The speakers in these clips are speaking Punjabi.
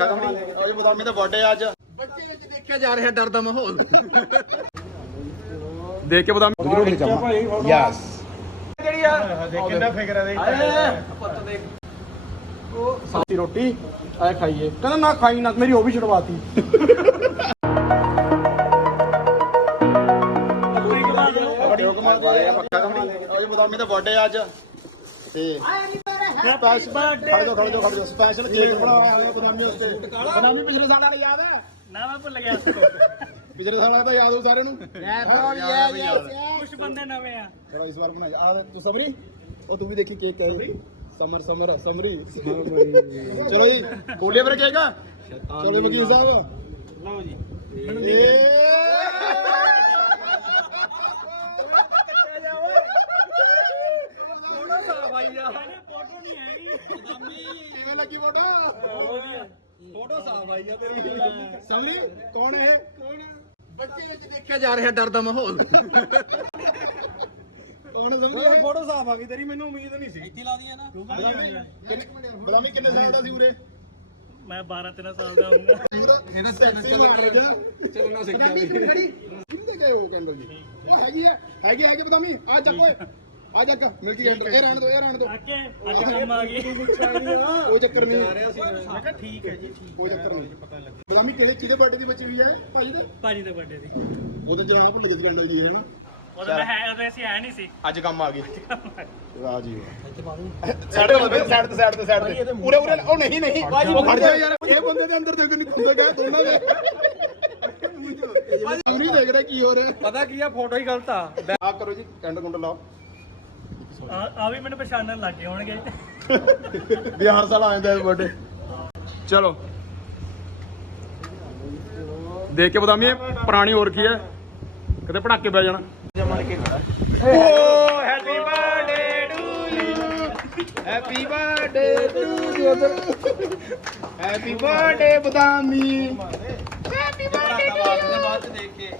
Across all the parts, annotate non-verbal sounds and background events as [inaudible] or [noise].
ਅਜੇ ਬਦਾਮੀ ਦਾ ਬਰਥਡੇ ਅੱਜ ਬੱਚੇ ਵਿੱਚ ਦੇਖਿਆ ਜਾ ਰਿਹਾ ਡਰ ਦਾ ਮਾਹੌਲ ਦੇਖ ਕੇ ਬਦਾਮੀ ਜ਼ਰੂਰ ਨਹੀਂ ਚਾਹਾਂ ਯੈਸ ਜਿਹੜੀ ਆ ਕਿੰਨਾ ਫਿਕਰ ਹੈ ਸਾਤੀ ਰੋਟੀ ਐ ਖਾਈਏ ਕਹਿੰਦਾ ਨਾ ਖਾਈ ਨਾ ਮੇਰੀ ਉਹ ਵੀ ਛਡਵਾਤੀ ਬੜੀ ਹੁਕਮ ਵਾਲੇ ਆ ਪੱਕਾ ਕੰਮ ਅਜੇ ਬਦਾਮੀ ਦਾ ਬਰਥਡੇ ਅੱਜ ਤੇ ਸਪੈਸ਼ਲ ਖੜ ਜਾ ਖੜ ਜਾ ਖੜ ਜਾ ਸਪੈਸ਼ਲ ਕੇਕ ਬਣਾਇਆ ਹੋਇਆ ਬਦਾਮੀ ਵਾਸਤੇ। ਬਦਾਮੀ ਪਿਛਲੇ ਸਾਲ ਵਾਲਾ ਯਾਦ ਹੈ ਨਾ ਮੈਂ ਭੁੱਲ ਗਿਆ ਪਿਛਲੇ ਸਾਲ ਵਾਲਾ ਤਾਂ ਯਾਦ ਹੋ ਸਾਰਿਆਂ ਨੂੰ। ਕੁਝ ਬੰਦੇ ਨਵੇਂ ਆ। ਚਲੋ ਇਸ ਵਾਰ ਬਣਾਈ। ਆ ਤੂੰ ਸਮਰੀ? ਉਹ ਤੂੰ ਵੀ ਦੇਖੀ ਕੇਕ ਕਹੇ ਸਮਰ ਸਮਰ ਸਮਰੀ। ਚਲੋ ਜੀ ਬੋਲੇ ਫਿਰ ਕੇਕ ਚਲੋ ਵਕੀਲ ਸਾਹਿਬ। ਲਓ ਜੀ। ਹੈਗੀ ਕਿਵੇਂ ਲੱਗੀ ਫੋਟੋ? ਫੋਟੋ ਸਾਫ਼ ਆਈ ਆ ਤੇਰੀ। ਸਮਰੀ ਕੌਣ ਹੈ ਇਹ? ਕੌਣ ਬੱਚੇ ਵਿੱਚ ਦੇਖਿਆ ਜਾ ਰਿਹਾ ਡਰ ਦਾ ਮਾਹੌਲ। ਕੌਣ ਸਮਰੀ? ਫੋਟੋ ਸਾਫ਼ ਆ ਗਈ ਤੇਰੀ ਮੈਨੂੰ ਉਮੀਦ ਨਹੀਂ ਸੀ। ਇੱਥੇ ਲਾ ਦਈਏ ਨਾ। ਬਦਾਮੀ ਕਿੰਨੇ ਸਾਲ ਦਾ ਸੀ ਉਰੇ? ਮੈਂ 12 13 ਸਾਲ ਦਾ ਹੂੰਗਾ ਇਹਦਾ ਬਣਾ ਗਿਆ ਚੱਲਣਾ ਸਿੱਖਿਆ। ਕਿੰਨੇ ਗਏ ਉਹ ਕੈਂਡਲ ਜੀ? ਉਹ ਹੈਗੀ ਹੈ ਹੈਗੀ ਹੈਗੀ ਬਦਾਮੀ। ਆ ਚੱਕ ਓਏ। ਆ ਚੱਕ ਮਿਲ ਗਈ ਕੈਂਡਲ ਇਹ ਰਹਿਣ ਦੋ ਇਹ ਰਹਿਣ ਦੋ। ਅੱਗੇ ਅੱਜ ਕੰਮ ਆ ਗਈ। ਕੋਈ ਚੱਕਰ ਨਹੀਂ। ਮੈਂ ਕਿਹਾ ਠੀਕ ਹੈ ਜੀ ਠੀਕ ਕੋਈ ਚੱਕਰ ਨਹੀਂ। ਬਦਾਮੀ ਕਿਹਦੇ ਕਿਹਦੇ ਬਰਥਡੇ ਦੀ ਬੱਚੀ ਹੋਈ ਹੈ? ਭਾਜੀ ਦੇ? ਭਾਜੀ ਦੇ ਬਰਥਡੇ ਦੀ। ਉਹਦੇ ਜਨਾਬ ਭੁੱਲ ਗਏ ਸੀ ਕੈਂਡਲ ਜੀ ਹੈ ਨਾ ਉਦੋਂ ਮੈਂ ਹੈ ਉਦੋਂ ਅਸੀਂ ਹੈ ਨਹੀਂ ਸੀ। ਅੱਜ ਕੰਮ ਆ ਗਈ। ਵਾਹ ਜੀ ਸਾਈਡ ਤੇ ਸਾਈਡ ਤੇ ਸਾਈਡ ਤੇ ਸਾਈਡ ਤੇ। ਪੂਰੇ ਪੂਰੇ ਉਹ ਨਹੀਂ ਨਹੀਂ। ਉਹ ਖੜ ਜਾ। ਯਾਰ ਇਹ ਬੰਦੇ ਦੇ ਅੰਦਰ ਦੇਖ ਨਹੀਂ ਖੁੰਦਾ ਗਿਆ ਦੋਨਾਂ ਦੇ ਨਹੀਂ ਦੇਖ ਰਿਹਾ ਕੀ ਹੋ ਰਿਹਾ। ਪਤਾ ਕੀ ਆ ਫੋਟੋ ਹੀ ਗਲਤ ਆ। ਆ ਕਰੋ ਜੀ ਕੈਂਡ ਕੁੰਡ ਲਾਓ। ਆ ਆ ਵੀ ਮੈਨੂੰ ਪਛਾਣਨ ਲੱਗ ਗਏ ਹੋਣਗੇ। ਵੀ ਹਰ ਸਾਲ ਆ ਜਾਂਦਾ ਬਰਥਡੇ ਚਲੋ। ਦੇਖ ਕੇ ਬਦਾਮੀ ਇਹ ਪੁਰਾਣੀ ਹੋਰ ਕੀ ਹੈ? ਕਿਤੇ ਪੜਾਕੇ ਪੈ ਜਾਣਾ। ਓ happy birthday to you happy birthday to you happy birthday Badami. Happy birthday ਬਾਅਦ ਚ ਦੇਖ ਕੇ।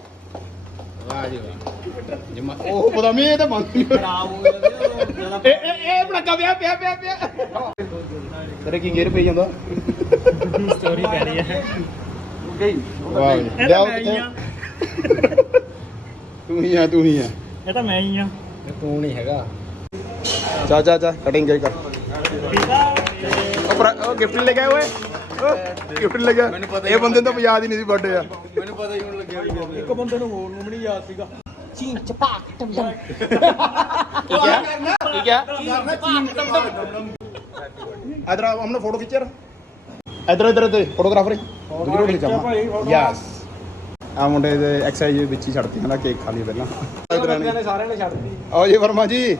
ਵਾਹ ਜੀ ਵਾਹ ਜਮਾ ਉਹ ਬਦਾਮੀ ਇਹ ਤਾਂ ਬੰਦ ਨਹੀਂ ਖਰਾਬ ਹੋ ਗਿਆ ਇਹ ਇਹ ਇਹ ਪੜਾਕਾ ਪਿਆ ਪਿਆ ਪਿਆ ਪਿਆ ਤੇਰੇ ਕੀ ਗੇਰ ਪਈ ਜਾਂਦਾ ਸਟੋਰੀ ਪੈ ਰਹੀ ਹੈ ਵਾਹ ਜੀ ਇਹ ਲਿਆਓ ਤਾਂ ਮੈਂ ਹੀ ਕਿੱਥੇ ਆ। ਤੂੰ ਹੀ ਆ ਤੂੰ ਹੀ ਆ ਇਹ ਤਾਂ ਮੈਂ ਹੀ ਆ। ਤੂੰ ਨਹੀਂ ਹੈਗਾ। ਚਾ ਚਾ ਚਾ ਕਟਿੰਗ ਕਰ ਠੀਕ ਆ। ਉਹ ਗਿਫਟ ਲੈ ਕੇ ਆਏ ਓਏ। ਗਿਫਟ ਲੈ ਕੇ ਆਏ। ਇਹ ਬੰਦੇ ਨੂੰ ਤਾਂ ਯਾਦ ਹੀ ਨਹੀਂ ਸੀ ਬਰਥਡੇ ਆ। ਮੈਨੂੰ ਪਤਾ ਹੀ ਹੁਣ ਲੱਗਿਆ ਵੀ ਇੱਕ ਬੰਦੇ ਨੂੰ ਹੋਰ ਨੂੰ ਵੀ ਨਹੀਂ ਯਾਦ ਸੀਗਾ। ਠੀਕ ਹੈ ਠੀਕ ਹੈ ਇਧਰ ਆ ਹਮਨੇ ਫੋਟੋ ਖਿੱਚਰ ਇਧਰ ਇਧਰ ਇਧਰ ਫੋਟੋਗ੍ਰਾਫਰ ਜ਼ਰੂਰ ਨਹੀਂ ਚਾਹਾਂ ਯੈਸ ਆ ਮੁੰਡੇ ਦੇ ਐਕਸਰਸਾਈਜ਼ ਵਿੱਚ ਹੀ ਛੱਡਤੀ ਨਾ ਕੇਕ ਖਾ ਲਈ ਪਹਿਲਾਂ। ਇਧਰ ਨੇ ਸਾਰਿਆਂ ਨੇ ਛੱਡ ਦਿੱਤੀ। ਆਓ ਜੀ ਵਰਮਾ ਜੀ।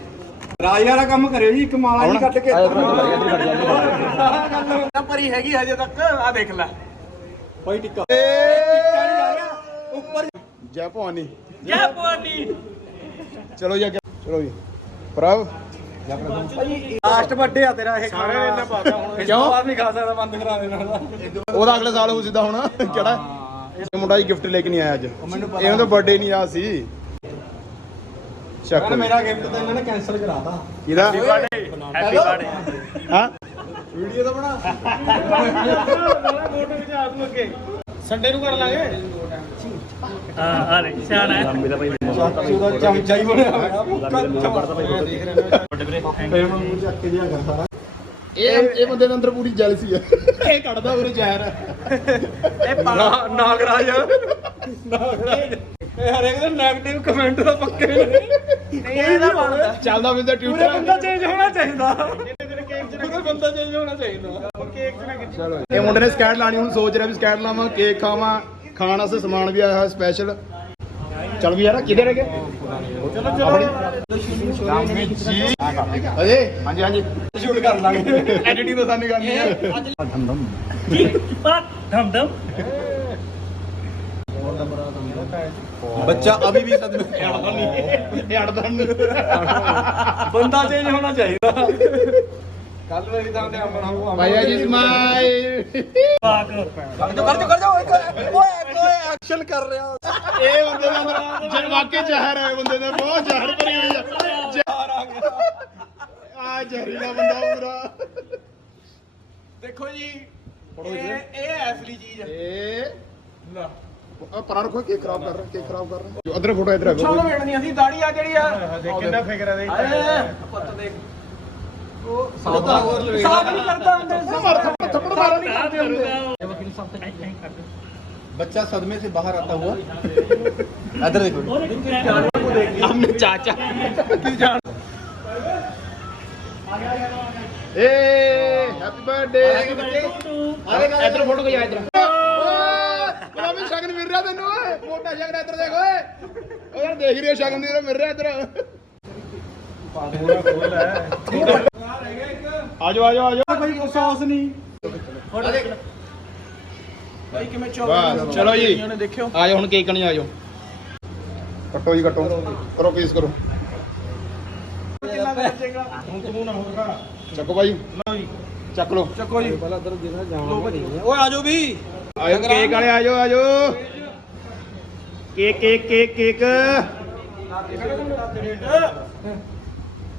ਰਾਜ ਵਾਲਾ ਕੰਮ ਕਰਿਓ ਜੀ ਕਮਾਲਾ ਆਉਣਾ। ਨਹੀਂ ਕੱਟ ਕੇ। ਆ ਇੱਧਰ ਖੜ ਜਾ, ਇੱਧਰ ਖੜ ਜਾ, ਪਰੀ ਹੈਗੀ ਹਜੇ ਤੱਕ ਆ ਦੇਖ ਲੈ। ਭਾਈ ਟਿੱਕਾ। ਉੱਪਰ ਜੈ ਭਵਾਨੀ। ਜੈ ਪੁਆਨੀ ਚਲੋ ਜੀ ਅੱਗੇ ਚਲੋ ਜੀ। ਪ੍ਰਭ। ਲਾਸਟ ਵੱਡੇ ਆ ਤੇਰਾ ਇਹ ਸਾਰੇ ਇਹਨਾਂ ਪਾਤਾ ਹੁਣ। ਕਿਉਂ? ਬਾਅਦ ਨਹੀਂ ਖਾ ਸਕਦਾ ਬੰਦ ਕਰਾ ਦੇਣਾ। ਉਹਦਾ ਅਗਲੇ ਸਾਲ ਹੋ ਸਿੱਧਾ ਹੁਣ ਕਿਹੜਾ? ਇਹ ਮੁੰਡਾ ਹੀ ਗਿਫਟ ਲੈ ਕੇ ਨਹੀਂ ਆਇਆ ਅੱਜ। ਇਹ ਉਹਦਾ ਬਰਥਡੇ ਨਹੀਂ ਆ ਸੀ। ਚੱਕ ਮੇਰਾ ਗਿਫਟ ਤਾਂ ਇਹਨਾਂ ਨੇ ਕੈਨਸਲ ਕਰਾਤਾ। ਕਿਹਦਾ? ਹੈਪੀ ਬਰਥਡੇ ਹਾਂ? ਵੀਡੀਓ ਤਾਂ ਬਣਾ। ਫੋਟੋ ਵਿੱਚ ਆ ਤੂੰ ਅੱਗੇ ਸੰਡੇ ਨੂੰ ਕਰ ਲਾਂਗੇ? ਹਾਂ ਆ ਲੈ ਸਿਆਣਾ ਹੈ। ਚਾਚੂ ਦਾ ਚਮਚਾ ਹੀ ਬਣਿਆ ਹੋਇਆ। ਇਹ ਇਹ ਬੰਦੇ ਦੇ ਅੰਦਰ ਪੂਰੀ ਜੈਲਸੀ ਹੈ ਇਹ ਕੱਢਦਾ ਉਰੇ ਜ਼ਹਿਰ। ਇਹ ਨਾਗਰਾਜ। ਨਾਗਰਾਜ। ਇਹ ਹਰੇਕ ਦਾ 네ਗੇਟਿਵ ਕਮੈਂਟ ਦਾ ਪੱਕੇ ਨੇ। ਨਹੀਂ ਇਹਦਾ ਬਣਦਾ। ਚੱਲਦਾ ਫਿਰਦਾ ਪੂਰੇ ਟਿਊਟਰ ਬੰਦਾ ਚੇਂਜ ਹੋਣਾ ਚਾਹੀਦਾ। ਬੰਦਾ ਚੇਂਜ ਹੋਣਾ ਚਾਹੀਦਾ। ਕੇਕ ਚ ਨਾ ਚਲੋ। ਇਹ ਮੁੰਡੇ ਨੇ ਸਕੈਟ ਲਾਣੀ ਹੁਣ ਸੋਚ ਰਿਹਾ ਵੀ ਸਕੈਟ ਲਾਵਾਂ ਕੇਕ ਖਾਵਾਂ ਖਾਣ ਵਾਸਤੇ ਸਮਾਨ ਵੀ ਆਇਆ ਹੋਇਆ ਸਪੈਸ਼ਲ ਚੱਲ ਵੀ ਯਾਰ ਕਿੱਧਰ ਹੈਗੇ? ਚਲੋ ਚਲੋ। ਅਜੇ? ਹਾਂਜੀ ਹਾਂਜੀ। ਸ਼ੂਟ ਕਰ ਲਾਂਗੇ। ਐਡੀਟਿੰਗ ਤਾਂ ਸਾਨੂੰ ਕਰਨੀ ਹੈ ਕੀ ਪਾ ਧਮ ਧਮ ਬੱਚਾ ਅਭੀ ਵੀ ਸਦ ਵਿੱਚ ਅੜਦਾ ਨਹੀਂ। ਇਹ ਅੜਦਾ ਨਹੀਂ। [laughs] ਬੰਦਾ ਚੇਂਜ ਹੋਣਾ ਚਾਹੀਦਾ। ਕੱਲ ਮੇਰੀ ਤਾਂ ਤੇ ਅਮਨ ਆਊ ਭਾਈਆ ਜੀ ਸਮਾਈਲ ਪਾਕ ਕਰ ਜੋ ਕਰ ਜੋ ਕਰ ਜੋ ਓਏ ਓਏ ਐਕਸ਼ਨ ਕਰ ਰਿਹਾ। ਇਹ ਬੰਦੇ ਦਾ ਅੰਦਰ ਜੇ ਵਾਕਈ ਜ਼ਹਿਰ ਹੈ ਬੰਦੇ ਦੇ ਬਹੁਤ ਜ਼ਹਿਰ ਭਰੀ ਹੋਈ ਹੈ ਜ਼ਹਿਰ ਆ ਗਿਆ ਆ ਜ਼ਹਿਰੀਲਾ ਬੰਦਾ ਪੂਰਾ। ਦੇਖੋ ਜੀ ਇਹ ਇਹ ਅਸਲੀ ਚੀਜ਼ ਇਹ ਆ ਪਰਾਂ ਰੱਖੋ ਕੇਕ ਖਰਾਬ ਕਰ ਰਹੇ ਕੇਕ ਖਰਾਬ ਕਰ ਰਹੇ। ਅਦਰ ਫੋਟੋ ਇਧਰ ਚਲੋ ਰੱਖੋ ਵੇੜਨੀ ਅਸੀਂ ਦਾੜੀ ਆ ਜਿਹੜੀ ਆ। ਦੇਖ ਕਿੰਨਾ ਫਿਕਰ ਹੈ ਆਏ ਪੁੱਤ ਦੇਖ। ਉਹ ਸਾਫ ਨਹੀਂ ਕਰਦਾ ਹੁੰਦੇ ਥੱਪੜ ਮਾਰਾ ਨਹੀਂ ਕਰਦੇ ਹੁੰਦੇ बच्चा सदमे से बाहर आता हुआ इधर देखो ਹਮ ਚਾਚਾ ਕੀ ਜਾਣ ਏ ਹੈਪੀ ਬਰਥਡੇ ਇਧਰ ਫੋਟੋ ਖਿਚਾ ਇਧਰ ਬੜਾ ਵੀ ਸ਼ਗਨ ਮਿਲ ਰਿਹਾ ਤੈਨੂੰ ਓਏ ਮੋਟਾ ਸ਼ਗਨ ਇੱਧਰ ਦੇਖ ਓਏ ਓ ਯਾਰ ਦੇਖ ਰਹੀ ਸ਼ਗਨ ਦੀ ਮਿਲ ਰਿਹਾ ਇੱਧਰ ਆਜੋ ਆਜੋ ਆਜੋ। ਕੋਈ ਅਫਸੋਸ ਨਹੀਂ। ਭਾਈ ਕਿਵੇਂ ਚੋਕ ਚਲੋ ਜੀ। ਉਹਨੇ ਦੇਖਿਓ। ਆਜੋ ਹੁਣ ਕੇਕ ਨਹੀਂ ਆਜੋ। ਕੱਟੋ ਜੀ ਕੱਟੋ। ਕਰੋ ਪੀਸ ਕਰੋ। ਕਿੰਨਾ ਬਚੇਗਾ ਚੱਕੋ ਭਾਈ। ਚੱਕ ਲੋ ਚੱਕੋ ਜੀ। ਲੋ ਭਾਜੀ ਓਏ ਆਜੋ ਵੀ। ਆਜੋ ਕੇਕ ਵਾਲੇ ਆਜੋ ਆਜੋ। Cake cake cake. ਕੇਕ।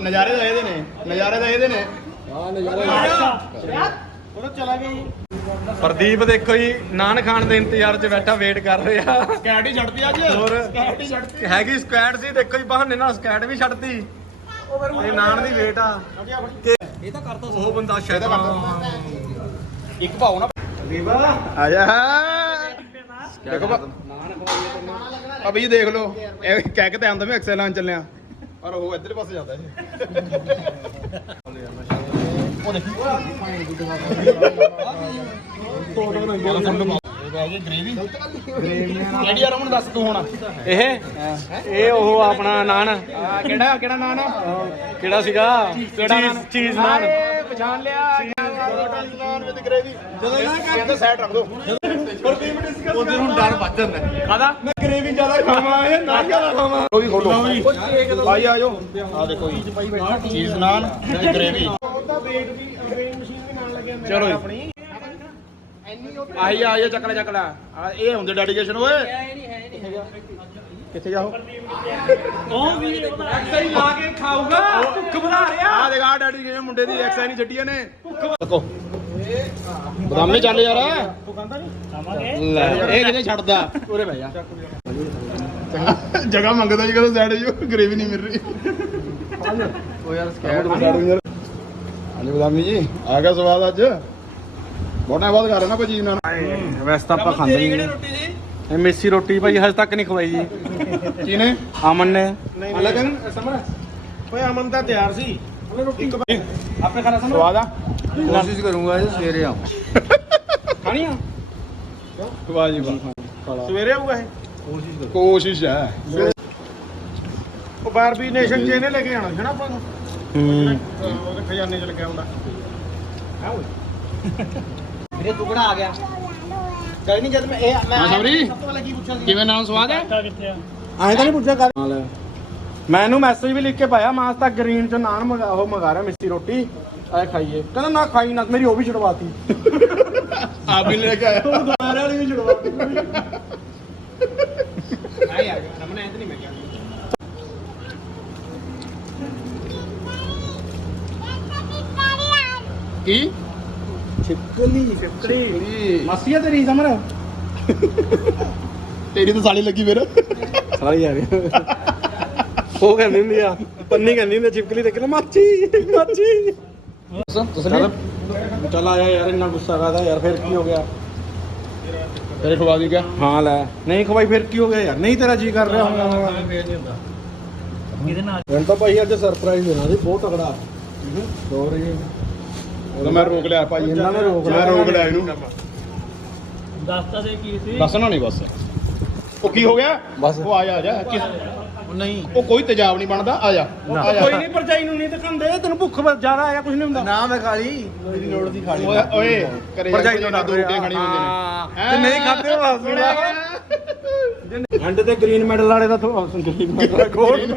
ਨਜ਼ਾਰੇ ਦਾ ਇਹਦੇ ਨੇ ਨਜ਼ਾਰੇ ਤਾਂ ਇਹਦੇ ਨੇ। ਹਾਂ ਨਜ਼ਾਰੇ। ਉਹਨੂੰ ਚਲਾ ਗਿਆ ਪ੍ਰਦੀਪ ਦੇਖੋ ਜੀ ਨਾਨ ਖਾਣ ਦੇ ਇੰਤਜ਼ਾਰ 'ਚ ਬੈਠਾ ਵੇਟ ਕਰ ਰਿਹਾ। ਸਕੈਟ ਹੀ ਛੱਡਦੀ ਅੱਜ। ਹੋਰ ਹੀ ਛੱਡਦੀ ਹੈਗੀ ਸਕੈਟ ਸੀ ਦੇਖੋ ਜੀ ਬਹਾਨੇ ਨਾਲ ਸਕੈਟ ਵੀ ਛੱਡਦੀ ਇਹ ਨਾਨ ਦੀ ਵੇਟ ਆ। ਇਹ ਤਾਂ ਕਰਦਾ ਉਹ ਬੰਦਾ ਸ਼ਾਇਦ ਕਰਦਾ ਇੱਕ ਭਾਉ ਨਾ। ਦੇਖ ਲੋ ਇਹ ਕਹਿ ਕੇ ਤਾਂ ਆਂਦਾ ਮੈਂ ਐਕਸਲ ਚੱਲਿਆ। ਪਰ ਉਹ ਇੱਧਰ ਪਾਸੇ ਜਾਂਦਾ ਇਹ ਕਿਹੜੀ ਆ ਰਮਨ ਦੱਸ ਤੂੰ ਹੁਣ। ਇਹ? ਇਹ ਉਹ ਆਪਣਾ ਨਾਨ। ਕਿਹੜਾ ਕਿਹੜਾ ਨਾਂ ਨਾ ਕਿਹੜਾ ਸੀਗਾ? ਕਿਹੜਾ ਨਾਨ? ਚੀਜ਼ ਨਾਨ। ਪਛਾਣ ਲਿਆ। ਨਾਨ ਵਿਦ ਗ੍ਰੇਵੀ ਜਦੋਂ ਨਾ ਕਹਿੰਦੇ ਸਾਈਡ ਰੱਖ ਦੋ ਉਹਦੇ ਨੂੰ ਡਰ ਵੱਜ ਜਾਂਦਾ। ਖਾਦਾ ਮੈਂ ਗ੍ਰੇਵੀ ਜ਼ਿਆਦਾ ਖਾਵਾਂ ਆ ਦੇਖੋ ਜੀ ਚੀਜ਼ ਤੇ ਗ੍ਰੇਵੀ ਆ ਚੱਕਲਾ ਚੱਕਲਾ ਆ ਇਹ ਹੁੰਦੇ ਡੈਡੀਕੇਸ਼ਨ ਓਏ ਕਿੱਥੇ ਜਾਓ ਉਹ ਵੀ ਉਹਦਾ ਸਹੀ ਲਾ ਕੇ ਖਾਊਗਾ ਘਬਰਾ ਰਿਹਾ ਆ ਦੇਖ ਆ ਡੈਡੀਕੇਸ਼ਨ ਮੁੰਡੇ ਦੀ ਐਕਸਾਈਜ਼ ਨਹੀਂ ਛੱਡੀਆਂ ਨੇ ਦੇਖੋ ਬਦਾਮੇ ਚੱਲ ਯਾਰ ਖਾਵਾਂਗੇ ਲੈ ਇਹ ਕਿਤੇ ਛੱਡਦਾ ਉਰੇ ਬਹਿ ਜਾ ਜਗ੍ਹਾ ਮੰਗਦਾ ਜੀ ਕਹਿੰਦਾ ਸਾਈਡ ਜੋ ਗ੍ਰੇਵੀ ਨਹੀਂ ਮਿਲ ਰਹੀ। ਉਹ ਯਾਰ ਹਾਂਜੀ ਬਦਾਮੀ ਜੀ ਆ ਗਿਆ ਸਵਾਦ ਅੱਜ। ਬਹੁਤ ਟਾਈਮ ਬਾਅਦ ਕਰ ਰਹੇ ਨਾ ਭਾਜੀ ਇਹਨਾਂ ਨੂੰ ਵੈਸੇ ਤਾਂ ਆਪਾਂ ਖਾਂਦੇ ਨਹੀਂ। ਰੋਟੀ ਇਹ ਮੇਸੀ ਰੋਟੀ ਭਾਈ ਹਜੇ ਤੱਕ ਨਹੀਂ ਖਵਾਈ ਜੀ। ਕਿਨੇ ਅਮਨ ਨੇ। ਅਲੱਗ ਸਮਰ ਓਏ ਅਮਨ ਤਾਂ ਤਿਆਰ ਸੀ। ਉਹਨੇ ਰੋਟੀ ਆਪਣੇ ਖਾਣਾ ਸਵਾਦ ਆ? ਕੋਸ਼ਿਸ਼ ਕਰੂੰਗਾ ਜੀ ਸਵੇਰੇ ਆਉਂ ਖਾਣੀ ਆ? ਵਾਹ ਜੀ ਵਾਹ ਸਵੇਰੇ ਆਊਗਾ ਇਹ? ਕੋਸ਼ਿਸ਼ ਹੈ। ਉਹ ਬਾਰਬੀ ਨੇਸ਼ਨ ਚ ਇਹਨੇ ਲੈ ਕੇ ਆਣਾ ਸੀ ਨਾ ਆਪਾਂ ਨੂੰ। ਹੂੰ। ਉਹਦੇ ਖਜ਼ਾਨੇ ਚ ਲੱਗਿਆ ਹੁੰਦਾ। ਵੀਰੇ ਟੁਕੜਾ ਆ ਗਿਆ? ਕੋਈ ਨਹੀਂ ਜਦ ਮੈਂ ਇਹ ਮੈਂ ਹਾਂ ਸਬਰੀ। ਸਭ ਤੋਂ ਪਹਿਲਾਂ ਕੀ ਪੁੱਛਿਆ ਸੀ? ਕਿਵੇਂ ਨਾਮ ਸਵਾਦ ਹੈ? ਕਾ ਕਿੱਥੇ ਆ? ਐਂ ਤਾਂ ਨਹੀਂ ਪੁੱਛਿਆ ਕਰ। ਮੈਂ ਇਹਨੂੰ ਮੈਸੇਜ ਵੀ ਲਿਖ ਕੇ ਪਾਇਆ ਮਾਸ ਤਾਂ ਗ੍ਰੀਨ ਚ ਨਾਨ ਮੰਗਾ ਉਹ ਮੰਗਾ ਰਿਹਾ ਮਿੱਸੀ ਰੋਟੀ। ਐ ਖਾਈਏ। ਕਹਿੰਦਾ ਨਾ ਖਾਈ ਨਾ ਮੇਰੀ ਉਹ ਵੀ ਛੁਡਵਾਤੀ। ਆਪ ਹੀ ਲੈ ਕੇ ਆਇਆ। ਦੁਬਾਰਾ ਵਾਲੀ ਵੀ ਛੁਡਵਾਤੀ। ਯਾਰ ਰਮਨ ਐਂ ਤਾਂ ਨਹੀਂ ਮੈਂ ਕਿਹਾ। ਕੀ? ਛਿਪਕਲੀ ਛਿਪਕਲੀ। ਮਾਸੀ ਆ ਤੇਰੀ ਸਮਰ ਤੇਰੀ ਤਾਂ ਸਾਲੀ ਲੱਗੀ ਫਿਰ। ਸਾਰੀ ਆ ਰਹੀ ਉਹ ਕਹਿੰਦੀ ਹੁੰਦੀ ਆ ਪੰਨੀ ਕਹਿੰਦੀ ਹੁੰਦੀ ਆ, ਛਿਪਕਲੀ ਦੇਖ ਲੈ ਮਾਚੀ ਮਾਚੀ ਚੱਲ ਚੱਲ ਆਇਆ ਯਾਰ ਇੰਨਾ ਗੁੱਸਾ ਕਰਦਾ ਯਾਰ ਫਿਰ ਕੀ ਹੋ ਗਿਆ? ਤੇਰੇ ਖਵਾ ਦੀ ਗਿਆ ਹਾਂ ਲੈ। ਨਹੀਂ ਖਵਾਈ ਫਿਰ ਕੀ ਹੋ ਗਿਆ ਯਾਰ? ਨਹੀਂ ਤੇਰਾ ਜੀ ਕਰ ਰਿਹਾ ਹੋਣਾ। ਕਿਹਦੇ ਨਾਲ? ਮੈਨੂੰ ਤਾਂ ਭਾਈ ਅੱਜ ਸਰਪ੍ਰਾਈਜ਼ ਦੇਣਾ ਸੀ ਬਹੁਤ ਤਗੜਾ ਉਹ ਮੈਂ ਰੋਕ ਲਿਆ। ਭਾਈ ਇਹਨਾਂ ਨੇ ਰੋਕ ਮੈਂ ਲਿਆ। ਰੋਕ ਲਿਆ ਇਹਨੂੰ। ਦੱਸਤਾ ਦੇ ਕੀ ਸੀ। ਦੱਸਣਾ ਨਹੀਂ ਬਸ। ਉਹ ਕੀ ਹੋ ਗਿਆ? ਬਸ। ਉਹ ਆ ਜਾ ਆ ਜਾ ਕਿਸ ਨਹੀਂ। ਉਹ ਕੋਈ ਤੇਜ਼ਾਬ ਨਹੀਂ ਬਣਦਾ ਆ ਜਾ। ਆ ਜਾ। ਕੋਈ ਨਹੀਂ ਪਰਜਾਈ ਨੂੰ ਨਹੀਂ ਦਿਖਾਉਂਦੇ ਤੈਨੂੰ ਭੁੱਖ ਜ਼ਿਆਦਾ ਆਇਆ ਕੁਝ ਨਹੀਂ ਹੁੰਦਾ। ਨਾ ਮੈਂ ਖਾ ਲਈ। ਮੇਰੀ ਲੋੜ ਦੀ ਖਾ ਲਈ। ਓਏ ਓਏ ਕਰੇ ਭਰਜਾਈ ਤੋਂ ਡਰ ਰੋਟੀਆਂ ਖਾਣੀ ਹੁੰਦੀਆਂ ਨੇ ਤੇ ਨਹੀਂ ਖਾਦੇ ਉਹ ਸੁਣਿਆ? ਐਂਡ ਤੇ ਗ੍ਰੀਨ ਮੈਡਲ ਵਾਲੇ ਦਾ ਤੋਂ ਗ੍ਰੀਨ ਮੈਡਲ ਗੋਲਡ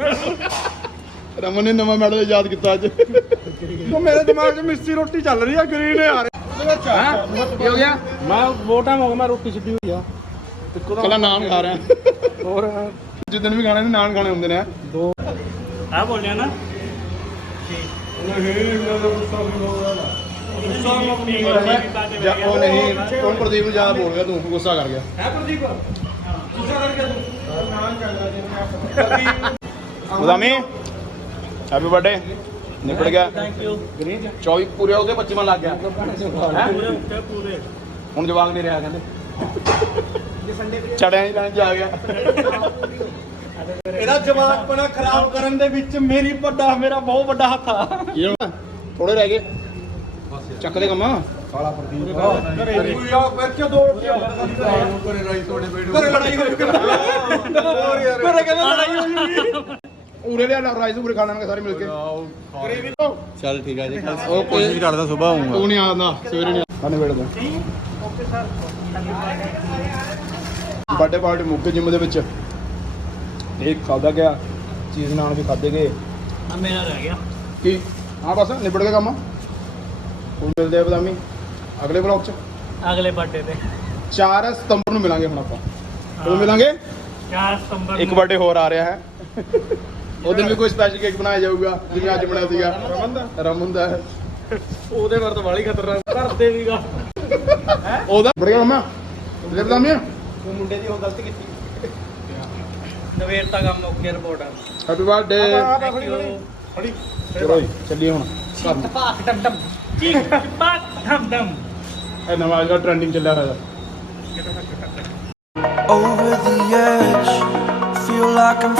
ਰਮਨ ਨੇ ਨਵਾਂ ਮੈਡਲ ਯਾਦ ਕੀਤਾ ਅੱਜ। ਉਹ ਮੇਰੇ ਦਿਮਾਗ 'ਚ ਮਿੱਸੀ ਰੋਟੀ ਚੱਲ ਰਹੀ ਆ ਗ੍ਰੀਨ ਯਾਰ ਕੀ ਹੋ ਗਿਆ? ਮੈਂ ਬਹੁਤ ਟਾਈਮ ਹੋ ਗਿਆ ਮੈਂ ਰੋਟੀ ਛੱਡੀ ਹੋਈ ਆ। ਇੱਕੋ ਕੱਲਾ ਨਾਨ ਖਾ ਰਿਹਾ। ਹੋਰ। ਜਿੱਦਣ ਵੀ ਖਾਣੇ ਨੇ ਨਾਨ ਖਾਣੇ ਹੁੰਦੇ ਨੇ। ਆ ਬੋਲਿਆ ਨਾ। ਜਾਂ ਉਹ ਨਹੀਂ ਉਹ ਪ੍ਰਦੀਪ ਨੂੰ ਜ਼ਿਆਦਾ ਬੋਲ ਗਿਆ ਤੂੰ ਗੁੱਸਾ ਕਰ ਗਿਆ। ਹੈ ਪ੍ਰਦੀਪ? ਗੁੱਸਾ ਕਰਕੇ ਤੂੰ। ਨਾਨ ਚੱਲਦਾ ਜਿਵੇਂ ਬਦਾਮੀ ਹੈਪੀ ਬਰਥਡੇ ਨਿਕਲ ਗਿਆ। ਥੈਂਕ ਯੂ 24 ਪੂਰੇ ਹੋ ਗਏ 25ਵਾਂ ਲੱਗ ਗਿਆ। ਹੁਣ ਜਵਾਬ ਨਹੀਂ ਰਿਹਾ ਕਹਿੰਦੇ। ਚੜਿਆ ਨਹੀਂ ਲੈਣ ਜਾ ਗਿਆ। ਇਹਦਾ ਜਵਾਬਪਣਾ ਖਰਾਬ ਕਰਨ ਦੇ ਵਿੱਚ ਮੇਰੀ ਵੱਡਾ ਮੇਰਾ ਬਹੁਤ ਵੱਡਾ ਹੱਥ ਆ। ਥੋੜੇ ਰਹਿ ਗਏ। ਚੱਕ ਦੇ ਕੰਮਾ। ਘਰੇ ਵੀ ਆ ਫਿਰ ਕਿ ਦੋ ਘਰੇ ਲੜਾਈ ਹੋਈ। ਹੋਰ ਯਾਰ ਘਰੇ ਕਹਿੰਦੇ ਲੜਾਈ ਹੋਈ। ਉਰੇ ਦੇ ਰਾਈਸ ਉਰੇ ਖਾ ਲੈਣਗੇ ਸਾਰੇ ਮਿਲ ਕੇ। ਚੱਲ ਠੀਕ ਆ ਜੀ। ਉਹ ਕੋਸ਼ਿਸ਼ ਕਰਦਾ ਸਵੇਰ ਆਉਂਗਾ ਤੂੰ ਨਹੀਂ ਆਉਂਦਾ ਸਵੇਰੇ ਨਹੀਂ ਆਉਂਦਾ। ਵੇੜ ਦਾ। ਓਕੇ ਸਰ ਬਰਥਡੇ ਪਾਰਟੀ ਮੁੱਕ ਜਿਮ ਦੇ ਵਿੱਚ। ਇਹ ਖਾਦਾ ਗਿਆ ਚੀਜ਼ ਨਾਲ ਵੀ ਖਾਦੇ ਗਏ। ਆ ਮੇਰਾ ਰਹਿ ਗਿਆ। ਕੀ? ਹਾਂ ਬਸ ਨਿਬੜ ਗਿਆ ਕੰਮ। ਹੁਣ ਮਿਲਦੇ ਆ ਬਦਾਮੀ। ਅਗਲੇ ਬਲੌਗ 'ਚ। ਅਗਲੇ ਬਰਥਡੇ ਤੇ। 4 ਸਤੰਬਰ ਨੂੰ ਮਿਲਾਂਗੇ ਹੁਣ ਆਪਾਂ। ਕਦੋਂ ਮਿਲਾਂਗੇ? 4 ਸਤੰਬਰ ਇੱਕ ਬਰਥਡੇ ਹੋਰ ਆ ਰਿਹਾ ਹੈ। ਉਹ ਦਿਨ ਵੀ ਕੋਈ ਸਪੈਸ਼ਲ ਕੇਕ ਬਣਾਇਆ ਜਾਊਗਾ ਜਿਵੇਂ ਅੱਜ ਬਣਾਇਆ ਸੀਗਾ। ਰਮਨ ਦਾ। ਰਮਨ ਦਾ ਉਹਦੇ ਵਰਤ ਵਾਲੀ ਖਤਰਨਾਕ। ਕਰਦੇ ਵੀਗਾ ਉਹਦਾ ਬੜੀਆ ਮਮਾ? ਲੈ ਬਦਾਮੀ ਉਹ ਮੁੰਡੇ ਦੀ ਉਹ ਗਲਤ ਕੀਤੀ। ਨਵੇੜਤਾ ਕੰਮ ਓਕੇ ਰਿਪੋਰਟ ਆ। ਹੈਪੀ ਬਰਥਡੇ ਥੈਂਕ ਯੂ ਚਲੋ ਜੀ, ਚੱਲੀਏ ਹੁਣ। ਘਰ ਨੂੰ। ਭਾਕ ਟਮ ਟਮ ਚੀਕ ਬਾਤ ਧਮ ਧਮ। ਇਹ ਨਵਾਂ ਅੱਜ ਟ੍ਰੈਂਡਿੰਗ ਚੱਲਿਆ ਹੋਇਆ। over the edge. Feel like I'm